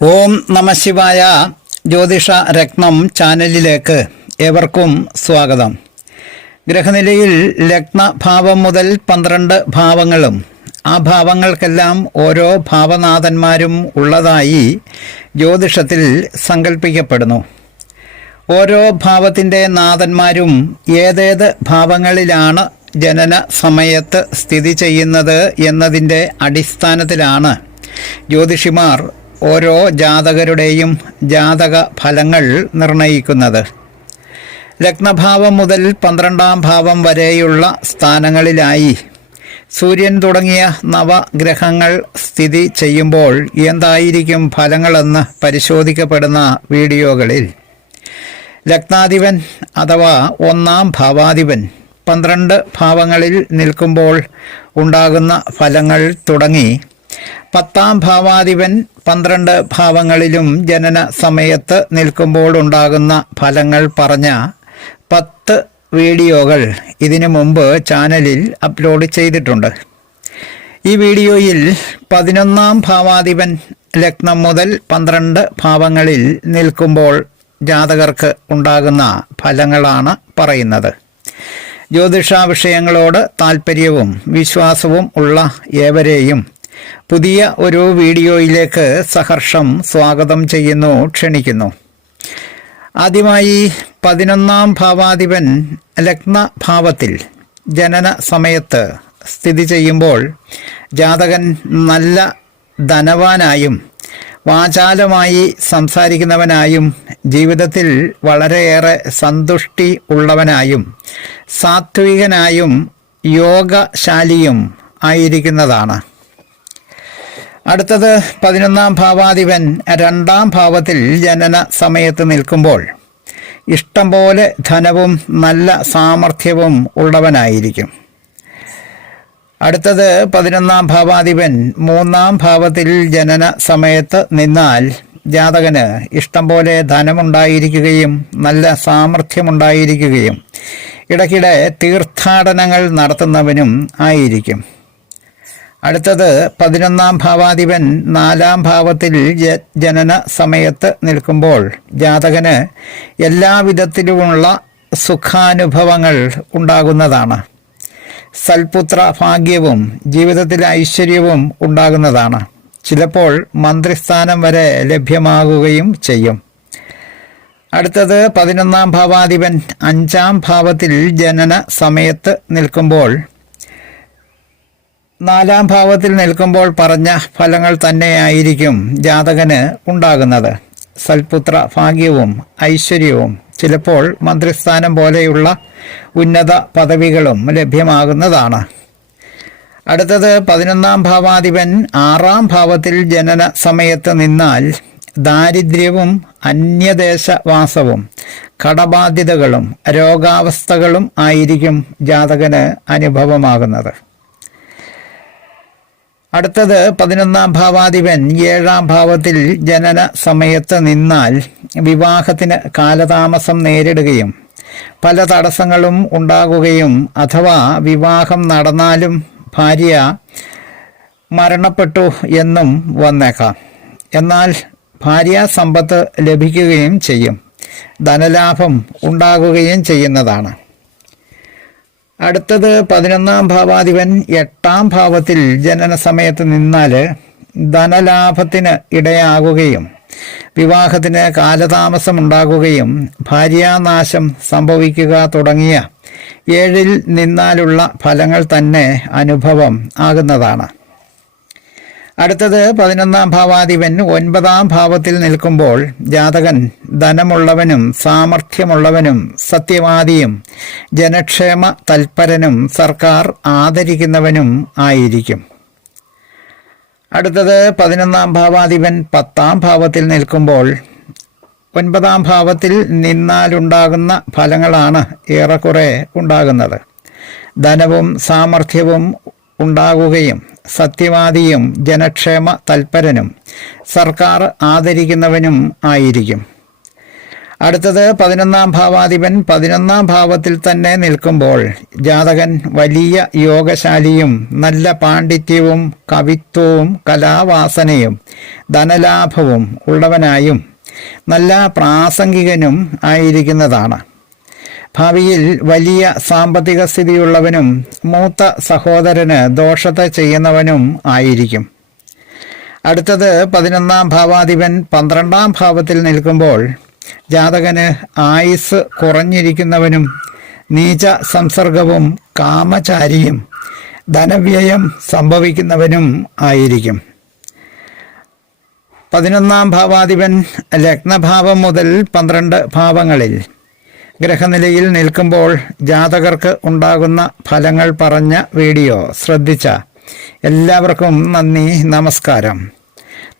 ഓം നമഃശിവായ. ജ്യോതിഷ രത്നം ചാനലിലേക്ക് ഏവർക്കും സ്വാഗതം. ഗ്രഹനിലയിൽ ലഗ്നഭാവം മുതൽ 12 ഭാവങ്ങളും ആ ഭാവങ്ങൾക്കെല്ലാം ഓരോ ഭാവനാഥന്മാരും ഉള്ളതായി ജ്യോതിഷത്തിൽ സങ്കല്പിക്കപ്പെടുന്നു. ഓരോ ഭാവത്തിൻ്റെ നാഥന്മാരും ഏതേത് ഭാവങ്ങളിലാണ് ജനന സമയത്ത് സ്ഥിതി ചെയ്യുന്നത് എന്നതിൻ്റെ അടിസ്ഥാനത്തിലാണ് ജ്യോതിഷിമാർ ഓരോ ജാതകരുടെയും ജാതക ഫലങ്ങൾ നിർണയിക്കുന്നത്. ലഗ്നഭാവം മുതൽ 12ാം ഭാവം വരെയുള്ള സ്ഥാനങ്ങളിലായി സൂര്യൻ തുടങ്ങിയ നവഗ്രഹങ്ങൾ സ്ഥിതി ചെയ്യുമ്പോൾ എന്തായിരിക്കും ഫലങ്ങളെന്ന് പരിശോധിക്കപ്പെടുന്ന വീഡിയോകളിൽ ലഗ്നാധിപൻ അഥവാ 1ാം ഭാവാധിപൻ 12 ഭാവങ്ങളിൽ നിൽക്കുമ്പോൾ ഉണ്ടാകുന്ന ഫലങ്ങൾ തുടങ്ങി 10ാം ഭാവാധിപൻ 12 ഭാവങ്ങളിലും ജനന സമയത്ത് നിൽക്കുമ്പോൾ ഉണ്ടാകുന്ന ഫലങ്ങൾ പറഞ്ഞ 10 വീഡിയോകൾ ഇതിനു മുമ്പ് ചാനലിൽ അപ്ലോഡ് ചെയ്തിട്ടുണ്ട്. ഈ വീഡിയോയിൽ 11ാം ഭാവാധിപൻ ലഗ്നം മുതൽ 12 ഭാവങ്ങളിൽ നിൽക്കുമ്പോൾ ജാതകർക്ക് ഉണ്ടാകുന്ന ഫലങ്ങളാണ് പറയുന്നത്. ജ്യോതിഷ വിഷയങ്ങളോട് താൽപ്പര്യവും വിശ്വാസവും ഉള്ള ഏവരെയും പുതിയ ഒരു വീഡിയോയിലേക്ക് സഹർഷം സ്വാഗതം ചെയ്യുന്നു, ക്ഷണിക്കുന്നു. ആദ്യമായി 11ാം ഭാവാധിപൻ ലഗ്നഭാവത്തിൽ ജനന സമയത്ത് സ്ഥിതി ചെയ്യുമ്പോൾ ജാതകൻ നല്ല ധനവാനായും വാചാലമായി സംസാരിക്കുന്നവനായും ജീവിതത്തിൽ വളരെയേറെ സന്തുഷ്ടി ഉള്ളവനായും സാത്വികനായും യോഗശാലിയും ആയിരിക്കുന്നതാണ്. അടുത്തത് 11ാം ഭാവാധിപൻ 2ാം ഭാവത്തിൽ ജനന സമയത്ത് നിൽക്കുമ്പോൾ ഇഷ്ടം പോലെ ധനവും നല്ല സാമർഥ്യവും ഉള്ളവനായിരിക്കും. അടുത്തത് 11ാം ഭാവാധിപൻ 3ാം ഭാവത്തിൽ ജനന സമയത്ത് നിന്നാൽ ജാതകന് ഇഷ്ടം പോലെ ധനമുണ്ടായിരിക്കുകയും നല്ല സാമർഥ്യമുണ്ടായിരിക്കുകയും ഇടയ്ക്കിടെ തീർത്ഥാടനങ്ങൾ നടത്തുന്നവനും ആയിരിക്കും. അടുത്തത് 11ാം ഭാവാധിപൻ 4ാം ഭാവത്തിൽ ജനന സമയത്ത് നിൽക്കുമ്പോൾ ജാതകന് എല്ലാവിധത്തിലുമുള്ള സുഖാനുഭവങ്ങൾ ഉണ്ടാകുന്നതാണ്. സൽപുത്ര ഭാഗ്യവും ജീവിതത്തിൽ ഐശ്വര്യവും ഉണ്ടാകുന്നതാണ്. ചിലപ്പോൾ മന്ത്രിസ്ഥാനം വരെ ലഭ്യമാകുകയും ചെയ്യും. അടുത്തത് 11ാം ഭാവാധിപൻ 5ാം ഭാവത്തിൽ ജനന സമയത്ത് നിൽക്കുമ്പോൾ 4ാം ഭാവത്തിൽ നിൽക്കുമ്പോൾ പറഞ്ഞ ഫലങ്ങൾ തന്നെയായിരിക്കും ജാതകന് ഉണ്ടാകുന്നത്. സൽപുത്ര ഭാഗ്യവും ഐശ്വര്യവും ചിലപ്പോൾ മന്ത്രിസ്ഥാനം പോലെയുള്ള ഉന്നത പദവികളും ലഭ്യമാകുന്നതാണ്. അടുത്തത് 11ാം ഭാവാധിപൻ 6ാം ഭാവത്തിൽ ജനന സമയത്ത് നിന്നാൽ ദാരിദ്ര്യവും അന്യദേശവാസവും കടബാധ്യതകളും രോഗാവസ്ഥകളും ആയിരിക്കും ജാതകന് അനുഭവമാകുന്നത്. അടുത്തത് 11ാം ഭാവാധിപൻ 7ാം ഭാവത്തിൽ ജനന സമയത്ത് നിന്നാൽ വിവാഹത്തിന് കാലതാമസം നേരിടുകയും പല തടസ്സങ്ങളും ഉണ്ടാകുകയും അഥവാ വിവാഹം നടന്നാലും ഭാര്യ മരണപ്പെട്ടു എന്നും വന്നേക്കാം. എന്നാൽ ഭാര്യാസമ്പത്ത് ലഭിക്കുകയും ചെയ്യും. ധനലാഭം ഉണ്ടാകുകയും ചെയ്യുന്നതാണ്. അടുത്തത് 11ാം ഭാവാധിപൻ 8ാം ഭാവത്തിൽ ജനന സമയത്ത് നിന്നാൽ ധനലാഭത്തിന് ഇടയാകുകയും വിവാഹത്തിന് കാലതാമസം ഉണ്ടാകുകയും ഭാര്യാനാശം സംഭവിക്കുക തുടങ്ങിയ 7ൽ നിന്നാലുള്ള ഫലങ്ങൾ തന്നെ അനുഭവം ആകുന്നതാണ്. അടുത്തത് 11ാം ഭാവാധിപൻ 9ാം ഭാവത്തിൽ നിൽക്കുമ്പോൾ ജാതകൻ ധനമുള്ളവനും സാമർഥ്യമുള്ളവനും സത്യവാദിയും ജനക്ഷേമ തൽപരനും സർക്കാർ ആദരിക്കുന്നവനും ആയിരിക്കും. അടുത്തത് 11ാം ഭാവാധിപൻ 10ാം ഭാവത്തിൽ നിൽക്കുമ്പോൾ 9ാം ഭാവത്തിൽ നിന്നാലുണ്ടാകുന്ന ഫലങ്ങളാണ് ഏറെക്കുറെ ഉണ്ടാകുന്നത്. ധനവും സാമർഥ്യവും ഉണ്ടാകുകയും സത്യവാദിയും ജനക്ഷേമ തൽപരനും സർക്കാർ ആദരിക്കുന്നവനും ആയിരിക്കും. അടുത്തത് 11-ാം ഭാവാധിപൻ 11-ാം ഭാവത്തിൽ തന്നെ നിൽക്കുമ്പോൾ ജാതകൻ വലിയ യോഗശാലിയും നല്ല പാണ്ഡിത്യവും കവിത്വവും കലാവാസനയും ധനലാഭവും ഉള്ളവനായും നല്ല പ്രാസംഗികനും ആയിരിക്കുന്നതാണ്. ഭാവിയിൽ വലിയ സാമ്പത്തിക സ്ഥിതിയുള്ളവനും മൂത്ത സഹോദരന് ദോഷത ചെയ്യുന്നവനും ആയിരിക്കും. അടുത്തത് 11-ാം ഭാവാധിപൻ 12-ാം ഭാവത്തിൽ നിൽക്കുമ്പോൾ ജാതകന് ആയുസ് കുറഞ്ഞിരിക്കുന്നവനും നീച സംസർഗവും കാമചാരിയും ധനവ്യയം സംഭവിക്കുന്നവനും ആയിരിക്കും. 11-ാം ഭാവാധിപൻ ലഗ്നഭാവം മുതൽ 12 ഭാവങ്ങളിൽ ഗ്രഹനിലയിൽ നിൽക്കുമ്പോൾ ജാതകർക്ക് ഉണ്ടാകുന്ന ഫലങ്ങൾ പറഞ്ഞ വീഡിയോ ശ്രദ്ധിച്ച എല്ലാവർക്കും നന്ദി, നമസ്കാരം.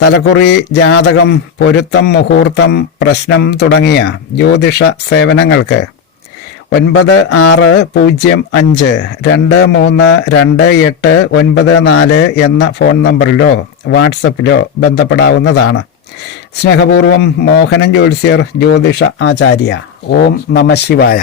തലക്കുറി, ജാതകം, പൊരുത്തം, മുഹൂർത്തം, പ്രശ്നം തുടങ്ങിയ ജ്യോതിഷ സേവനങ്ങൾക്ക് 9605232894 എന്ന ഫോൺ നമ്പറിലോ വാട്സപ്പിലോ ബന്ധപ്പെടാവുന്നതാണ്. സ്നേഹപൂർവം മോഹനൻ ജ്യോത്സ്യർ, ജ്യോതിഷ ആചാര്യ. ഓം നമഃ ശിവായ.